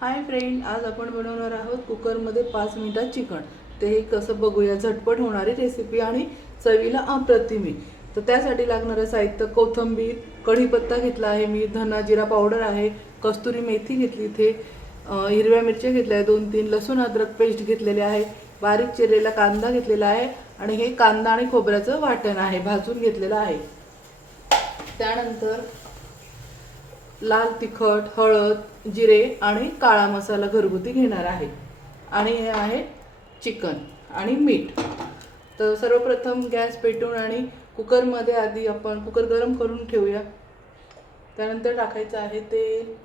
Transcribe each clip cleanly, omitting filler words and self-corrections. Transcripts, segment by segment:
Hi friend, आज आपण बनवणार आहोत कुकरमध्ये 5 मिनिटात चिकन. ते कसं बघूया. झटपट होणारी रेसिपी आणि चवीला अप्रतिम. तर त्यासाठी लागणारं साहित्य: कोथिंबीर, कढीपत्ता घेतला आहे मी, धना जिरा पावडर आहे, कस्तुरी मेथी घेतली इथे, हिरव्या मिरच्या घेतल्या आहे 2-3, लसूण अद्रक पेस्ट घेतलेले आहे, बारीक चिरलेला कांदा घेतलेला आहे आणि हे कांदा आणि खोबऱ्याचं वाटण आहे, भाजून घेतलेलं आहे. त्यानंतर लाल तिखट, हळद, जिरे आणि काळा मसाला घरगुती घेणार आहे. आणि हे आहे चिकन आणि मीठ. तर सर्वप्रथम गॅस पेटवून आणि कुकरमध्ये आधी आपण कुकर गरम करून ठेवूया. त्यानंतर टाकायचं आहे तेल.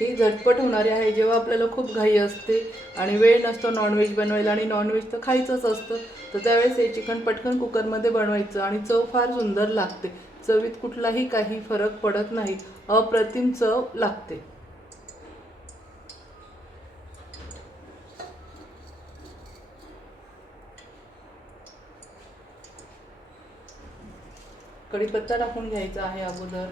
ही झटपट होणारी आहे. जेव्हा आपल्याला खूप घाई असते आणि वेळ नसतो नॉनव्हेज बनवायला आणि नॉनव्हेज तर खायचंच असतं, तर त्यावेळेस हे चिकन पटकन कुकरमध्ये बनवायचं आणि चव फार सुंदर लागते. चवीत कुठलाही काही फरक पडत नाही, अप्रतिम चव लागते. कढीपत्ता टाकून घ्यायचा आहे अगोदर.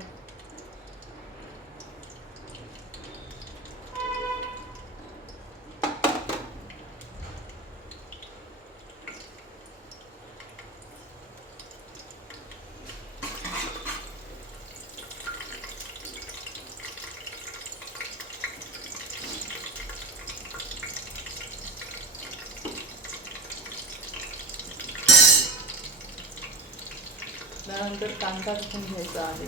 त्यानंतर कांदा टाकून घ्यायचा आहे.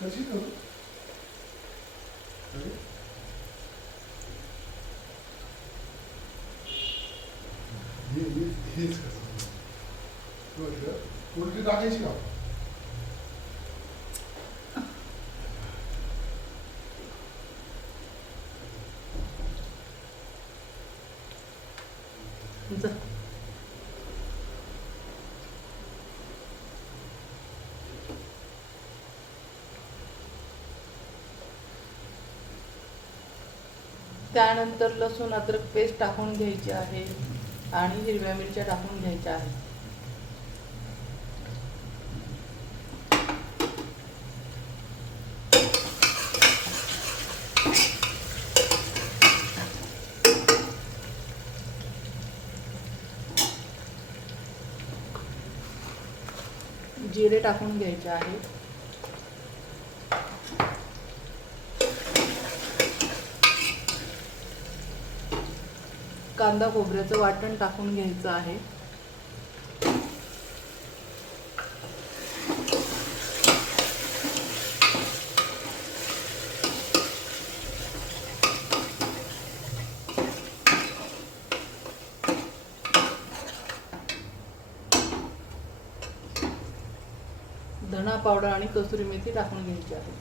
कशी करू? हेच कोणती टाकायची का? त्यानंतर लसूण अद्रक पेस्ट टाकून घ्यायची आहे आणि हिरव्या मिरच्या टाकून घ्यायच्या आहेत. जिरे टाकून घ्यायचे आहे. कांदा खोबऱ्याचं वाटण टाकून घ्यायचं आहे. धना पावडर आणि कसुरी मेथी टाकून घ्यायची आहे.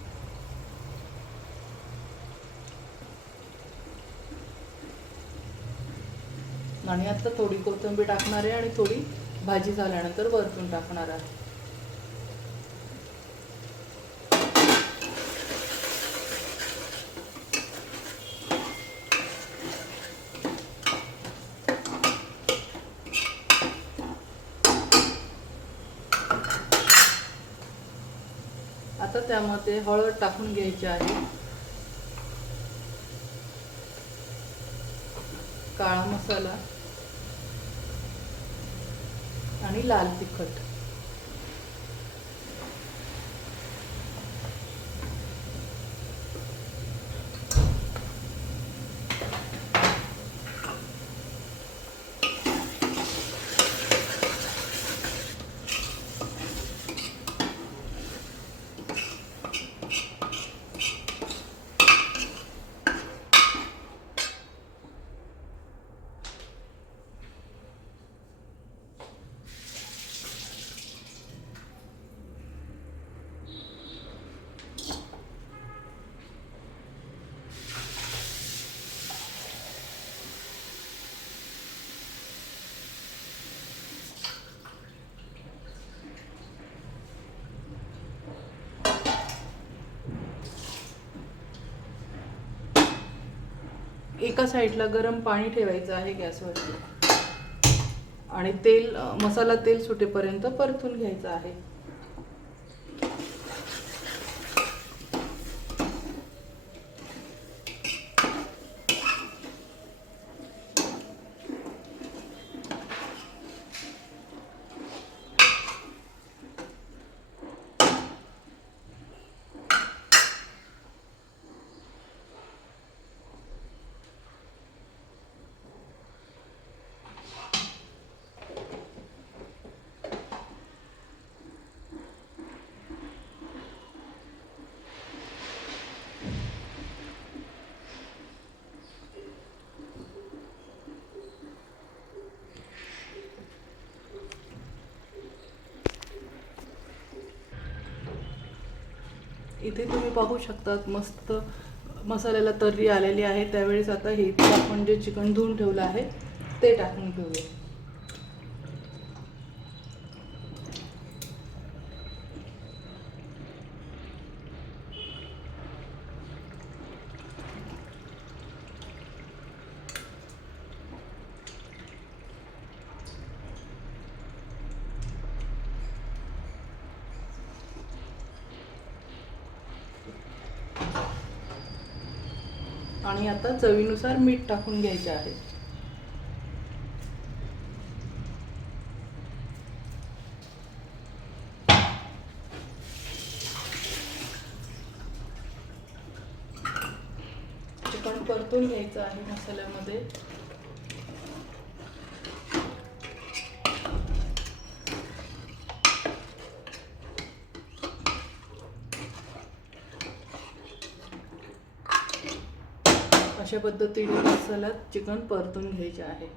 आणि आता थोडी कोथिंबीर टाकणार आहे आणि थोडी भाजी झाल्यानंतर वरतून टाकणार आहे. आता त्यामध्ये हळद टाकून घ्यायची आहे, काळा मसाला आणि लाल तिखट. एका साईडला गरम पाणी ठेवायचं आहे गॅसवरती आणि तेल मसाला तेल सुटेपर्यंत परतून घ्यायचं आहे. इथे तुम्ही पाहू शकतात मस्त मसाल्याला तर्री आलेली आहे. त्यावेळेस आता हे आपण जे चिकन धुवून ठेवलं आहे ते टाकून घेऊया. आणि आता चवीनुसार मीठ टाकून घ्यायचे आहे. चिकन परतून घ्यायचं आहे मसाल्यामध्ये. अशा पद्धतीने मसाल्यात चिकन परतून घ्यायचे आहे.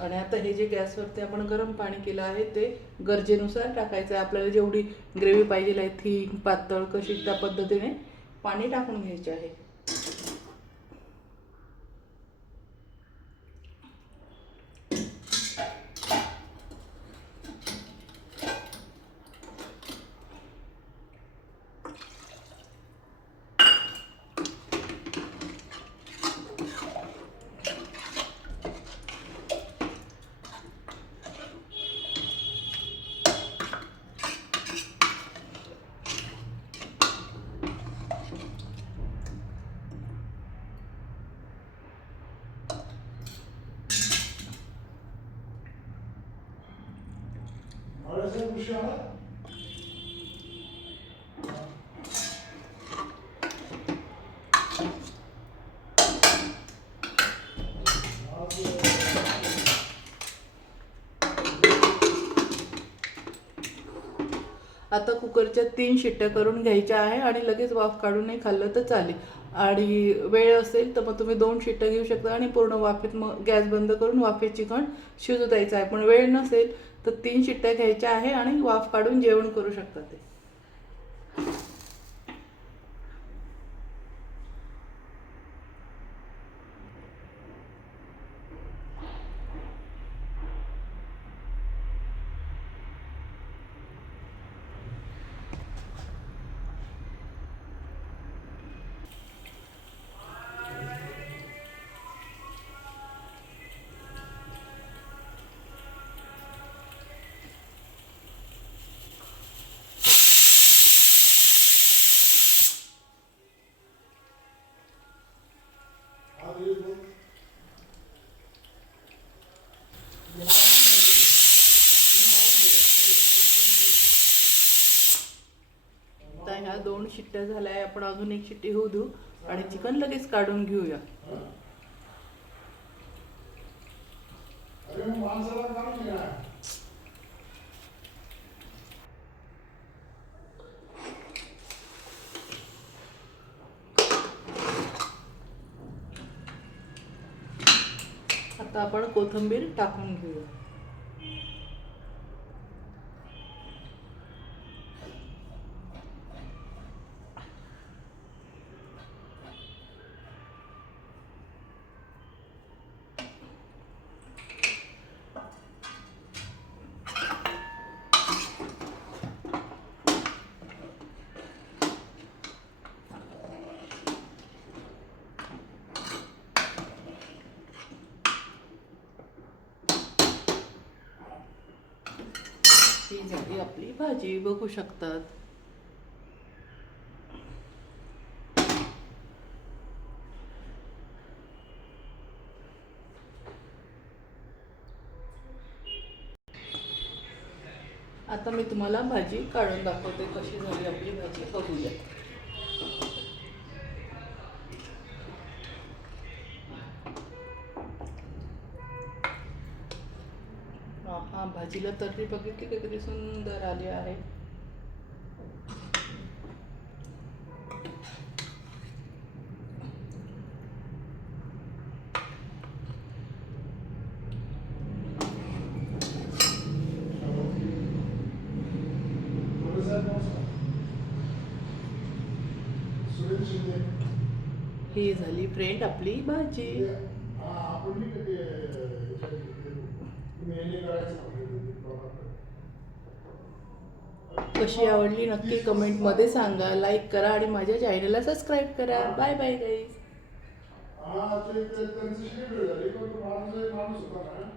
आणि आता हे जे गॅसवरती आपण गरम पाणी केलं आहे ते गरजेनुसार टाकायचं आहे. आपल्याला जेवढी ग्रेव्ही पाहिजे आहे, थिक पातळ कशी, त्या पद्धतीने पाणी टाकून घ्यायचे आहे. आता कुकरच्या 3 शिट्ट्या करून घ्यायच्या आहे आणि लगेच वाफ काढून नाही खाल्लं तर चालेल. आणि वेळ असेल तर मग तुम्ही 2 शिट्ट्या घेऊ शकता आणि पूर्ण वाफेत मग गॅस बंद करून वाफेत चिकन शिजू द्यायचं आहे. पण वेळ नसेल तर 3 शिट्ट्या घ्यायच्या आहे आणि वाफ काढून जेवण करू शकता ते. आता ह्या 2 शिट्ट्या झाल्या आहे. आपण अजून 1 शिट्टी होऊ देऊ आणि चिकन लगेच काढून घेऊया. आता आपण कोथिंबीर टाकून घेऊया. ही झाली आपली भाजी, बघू शकतात. आता मी तुम्हाला भाजी काढून दाखवते कशी झाली आपली भाजी, बघूया. हा भाजीला तर्री बघितली की किती सुंदर आली आहे. सुरेश शिंदे. ही झाली फ्रेंड आपली भाजी. आपण नाही का ते तुम्ही हे नाही करायचं आपल्याला. कशी आवडली नक्की कमेंटमध्ये सांगा, लाईक करा आणि माझ्या चॅनलला सबस्क्राईब करा. Bye bye guys. हा ते त्यांचं शिकवलं झाले पण माणूस होता ना